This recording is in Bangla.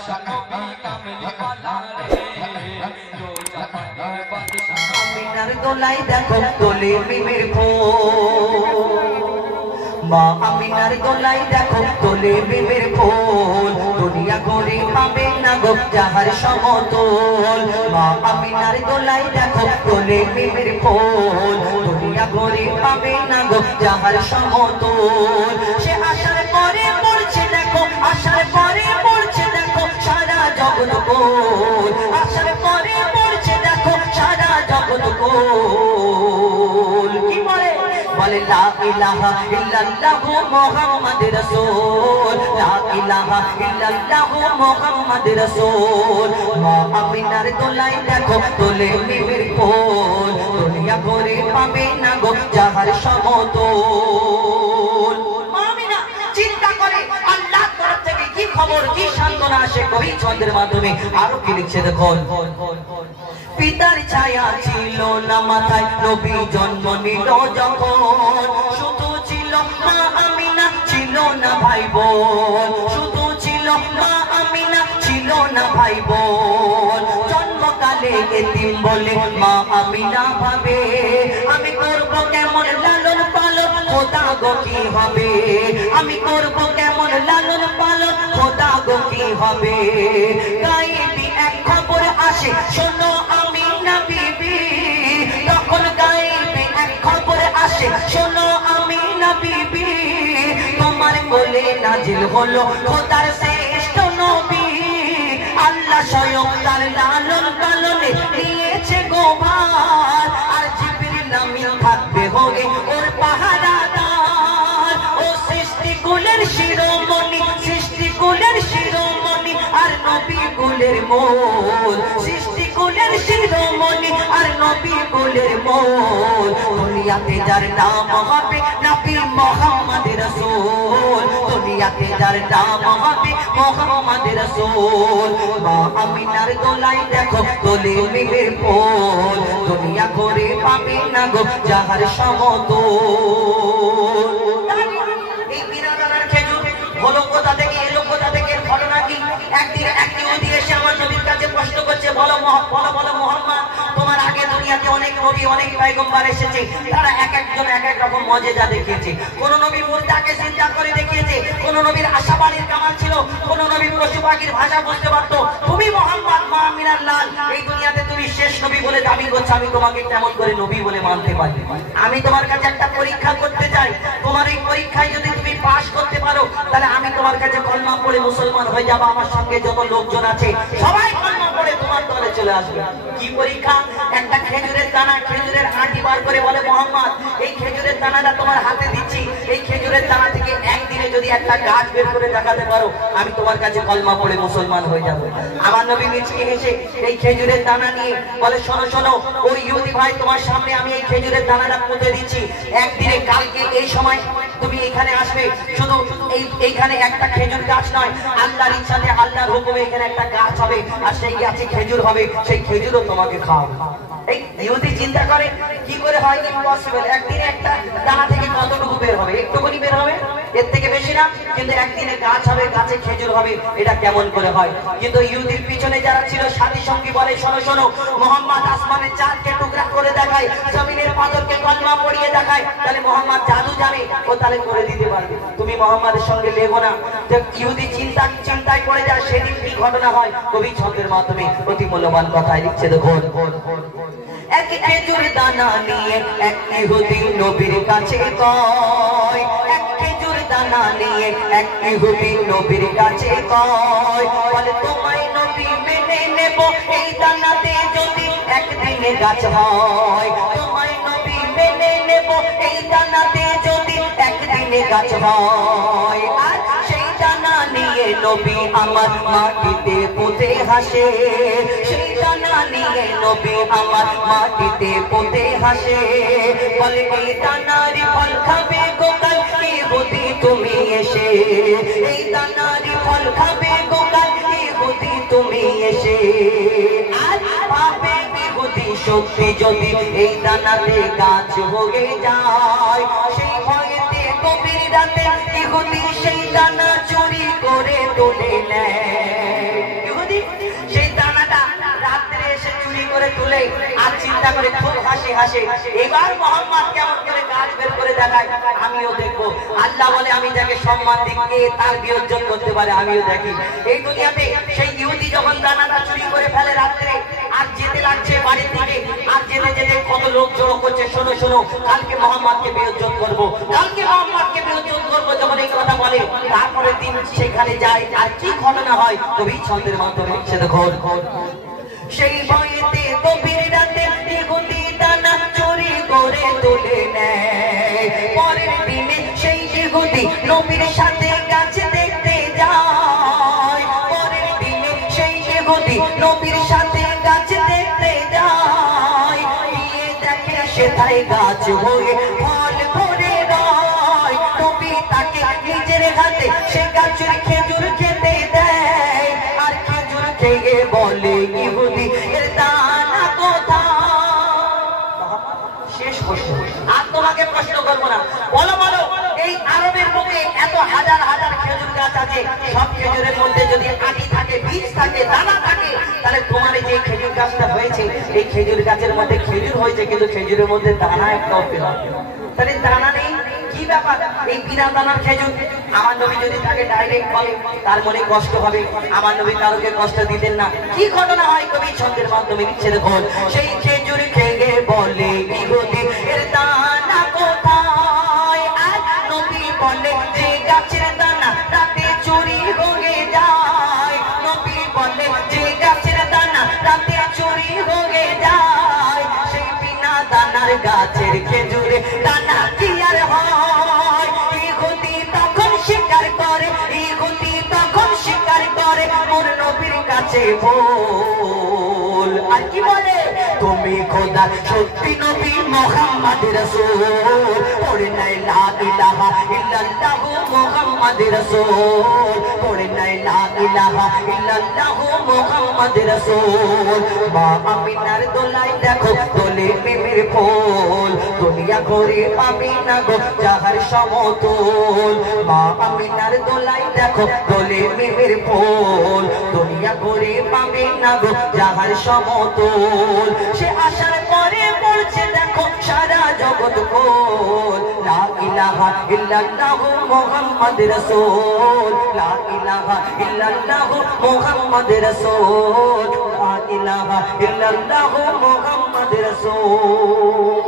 বাদশা নবী কামলি ওয়ালা রে দো জাহানের বাদশা আমিনার দোলাই দেখো দোলে মিমের ফুল মা আমিনার দোলাই দেখো দোলে মিমের ফুল দুনিয়া ঘুরে পাবে না গো যাহার সমতল মা আমিনার দোলাই দেখো দোলে মিমের ফুল দুনিয়া ঘুরে পাবে না গো যাহার সমতল সে আশার পরে পড়ছে দেখো আশার পরে পড়ছে দেখো সারা জগৎ গোল আশার পরে পড়ছে দেখো সারা জগৎ গোল কি বলে লা ইলাহা ইল্লাল্লাহু মুহাম্মাদুর রাসূল লা ইলাহা ইল্লাল্লাহু মুহাম্মাদুর রাসূল মা আমিনার দোলাই দেখো দোলে মিমের ফুল দুনিয়া ভরে পাবে না গো যাহার সমতল মা আমিনা চিন্তা করে আল্লাহর তরফ থেকে কি খবর কি সান্ত্বনা আসে কবি ছন্দের মাধ্যমে আরো কি লিখছে দেখো পিতার ছায়া ছিল না মাথায় নবী জন্ম নিল যখন শুধু ছিল মা আমিনা ছিল না ভাই বোন শুধু ছিল মা আমিনা ছিল না ভাই বোন জন্মকালে এতিম বলে মা আমিনা ভাবে আমি করব কেমন লালন পালন খোদা গো কি হবে আমি করব কেমন লালন পালন খোদা গো কি হবে গায়েবী এক খবর আসে শোনো আমিনা বিবি তখন গায়েবী এক খবর আসে শোনো আমিনা বিবি তোমার কোলে নাজিল হলো খোদার শ্রেষ্ঠ নবী আল্লাহ স্বয়ং তার লালন পালনে নিয়েছে গো ভার আর জিবরিল আমিন থাকবে হবে ওর পাহারাদার ও সৃষ্টি কুলের শিরোমণি সৃষ্টি কুলের শিরোমণি আর নবী কুলের মোল সৃষ্টি কুলের শিরোমণি আর নবী কুলের মোল দুনিয়াতে যার নাম হবে নবী মুহাম্মদ রাসূল দুনিয়াতে যার নাম হবে মুহাম্মদ রাসূল মা আমিনার দোলাই দেখো দোলে মিমের ফুল দুনিয়া ঘুরে পাবে না গো যাহার সমতল এই বিরাদার খেজুর হলো কোথা থেকে এলো কোথা থেকে ঘটনা কি একদিন এক ইহুদি এসে আমার নবীর কাছে প্রশ্ন করছে বলো বলো মুহাম্মদ তোমার আগে দুনিয়াতে অনেক নবী অনেক পয়গম্বর এসেছে তারা এক একজন এক এক রকম মজেজা দেখিয়েছে কোন নবী মুর্দাকে চিন্তা করে দেখিয়েছে কোন নবীর আশাবাড়ির কামাল ছিল কোন নবীর পশু পাখির ভাষা বুঝতে পারতো তুমি মুহাম্মদ মা আমিনার লাল এই দুনিয়াতে তুমি শেষ নবী বলে দাবি করছো আমি তোমাকে কেমন করে নবী বলে মানতে পারি আমি তোমার কাছে একটা পরীক্ষা করতে চাই তোমার এই পরীক্ষায় যদি তুমি পাস করতে পারো তাহলে আমি তোমার কাছে কলমা পড়ে মুসলমান হয়ে যাবো আমার সঙ্গে যত লোকজন আছে সবাই কলমা পড়ে তোমার দলে চলে আসবে কি পরীক্ষা একটা খেজুরের দানা খেজুরের আঁটি বার করে বলে মুহাম্মদ এই খেজুরের দানাটা তোমার হাতে দিচ্ছি এই খেজুরের দানা থেকে একদিনে যদি একটা গাছ বের করে দেখাতে পারো আমি তোমার কাছে কলমা পড়ে মুসলমান হয়ে যাবো আমার নবী মিচকে হেসে এই খেজুরের দানা নিয়ে বলে শোনো শোনো ওই ইহুদি ভাই তোমার সামনে আমি এই খেজুরের দানাটা পুঁতে দিচ্ছি একদিনে কালকে এই সময় তুমি এখানে আসবে শুধু এইখানে একটা খেজুর গাছ নয় আল্লাহর ইচ্ছাতে আল্লাহর হুকুমে এখানে একটা গাছ হবে আর সেই গাছে খেজুর হবে সেই খেজুরও তোমাকে খাওয়াবে এই ইহুদি চিন্তা করে কি করে হয় ইম্পসিবল একদিনে একটা দানা থেকে কতটুকু বের হবে একটুখানি বের হবে এর থেকে বেশি না কিন্তু একদিনে গাছ হবে গাছে খেজুর হবে এটা কেমন করে হয় কিন্তু ইহুদির পিছনে যারা ছিল সাথী সঙ্গী বলে শোনো শোনো মুহাম্মদ আসমানের চাঁদকে টুকরা করে দেখায় জমিনের পাথরকে কলমা পড়িয়ে দেখায় তাহলে মুহাম্মদ জাদু জানে ও তাহলে করে দিতে পারবে তুমি মুহাম্মাদের সঙ্গে লেগো না ইহুদি চিন্তায় পড়ে যায় সেদিন কি ঘটনা হয় কবি ছন্দের মাধ্যমে অতি মূল্যবান কথায় লিখছে দেখুন এক খেজুর দানা নিয়ে এক ইহুদি নবীর কাছে কয় এক খেজুর দানা নিয়ে এক ইহুদি নবীর কাছে কয় বলে তোমায় নবী মেনে নেব এই দানাতে যদি একদিনে গাছ হয় তোমায় নবী মেনে নেব এই দানাতে যদি একদিনে গাছ হয় আর সেই দানা নিয়ে নবী আমার মাটিতে পুঁতে হাসে সেই দানা নিয়ে নবী আমার মাটিতে পুঁতে হাসে বলে এই দানারি ফল খাবে গোকাল ইহুদি তুমি এসে এই দানারি ফল খাবে গোকাল ইহুদি তুমি এসে আর পাবে ইহুদি শক্তি যদি এই দানাতে গাছ হয়ে যায় সেই ভয়েতে গভীর রাতে ইহুদি সেই দানা চুরি করে তুলে নেয় তুলে আর চিন্তা করে খুব হাসি হাসে। এবার মোহাম্মদ কেমন করে গাছ বের করে দেখায়, আমিও দেখবো। আল্লাহ বলে আমি যাকে সম্মান দিকে তার বিয়োজন করতে পারে আমিও দেখি। এই দুনিয়াতে সেই ইহুদি যখন দানাটা চুরি করে ফেলে রাত্রে, আর যেতে লাগছে বাড়ির দিকে, আর যেতে যেতে কত লোক জড়ো করছে, শোনো শোনো কালকে মোহাম্মদকে বিয়োজন করবো, কালকে মোহাম্মদকে বিয়োজন করবো যখন এই কথা বলে, তারপরে দিন সেখানে যায় আর কি ঘটনা হয় কবি ছন্দের মাধ্যমে সে দেখো। সেই ভয়েতে গভীর রাতে ইহুদি দানা চুরি করে তুলে নেয়। পরের দিনে সেই ইহুদি নবীর সাথে গাছ দেখতে যায়। পরের দিনে সেই ইহুদি নবীর সাথে গাছ দেখতে যায়। গিয়ে দেখে সেথায় গাছ হয়ে ফল ভরে রয়। নবী তাকে নিজের হাতে সে গাছের খেজুর খেতে দেয়। আর খেজুর খেয়ে বলে ইহুদি এর দানা কোথায়? শেষ প্রশ্ন, আর তোমাকে প্রশ্ন করবো না। বলো বলো, এই আরবের মধ্যে এত হাজার হাজার খেজুর গাছ আছে, সব খেজুরের মধ্যে যদি আটি থাকে, বীজ থাকে, দানা থাকে, তাহলে তোমার এই যে খেজুর গাছটা হয়েছে, এই খেজুর গাছের মধ্যে খেজুর হয়েছে কিন্তু খেজুরের মধ্যে দানা একটাও পেল, তাহলে দানা নেই, কি ব্যাপার? এই বিনা দানার খেজুর। আমার নবী যদি তাকে ডাইরেক্ট বলে তার মনে কষ্ট হবে, আমার নবী কারোকে কষ্ট দিতেন না। কি ঘটনা হয় কবি ছন্দের মাধ্যমে লিখছে দেখুন। সেই খেজুর খেয়ে বলে ইহুদি এর দানা কোথায়? আর নবী বলে যে গাছের দানা রাতে চুরি হয়ে যায়। নবী বলে যে গাছের দানা রাতে চুরি হয়ে যায়। সেই বিনা দানার গাছের খেজুরে দানা কি আর হয়? ইহুদি তখন স্বীকার করে, ইহুদি তখন স্বীকার করে মোর নবীর কাছে বল। আর কি বলে? তুমি খোদার সত্যি নবী মুহাম্মদ রাসূল। পড়ে নাই লা ইলাহা ইল্লাল্লাহু মুহাম্মদ রাসূল। পড়ে নাই লা ইলাহা ইল্লাল্লাহু মুহাম্মদ রাসূল। মা আমিনার দোলাই দেখো দোলে প্রেমের ফুল। দুনিয়া ঘুরে পাবি না গো যাহার সমতুল। মা আমিনার দোলাই দেখো দোলে প্রেমের ফুল। দুনিয়া ঘুরে পাবি না গো যাহার সমতুল। সে আসার পরে পড়ছে দেখো সারা জগৎ কোল। লা ইলাহা ইল্লাল্লাহু মুহাম্মদ রাসূল। লা ইলাহা ইল্লাল্লাহু মুহাম্মদ রাসূল। লা ইলাহা ইল্লাল্লাহু মুহাম্মদ রাসূল।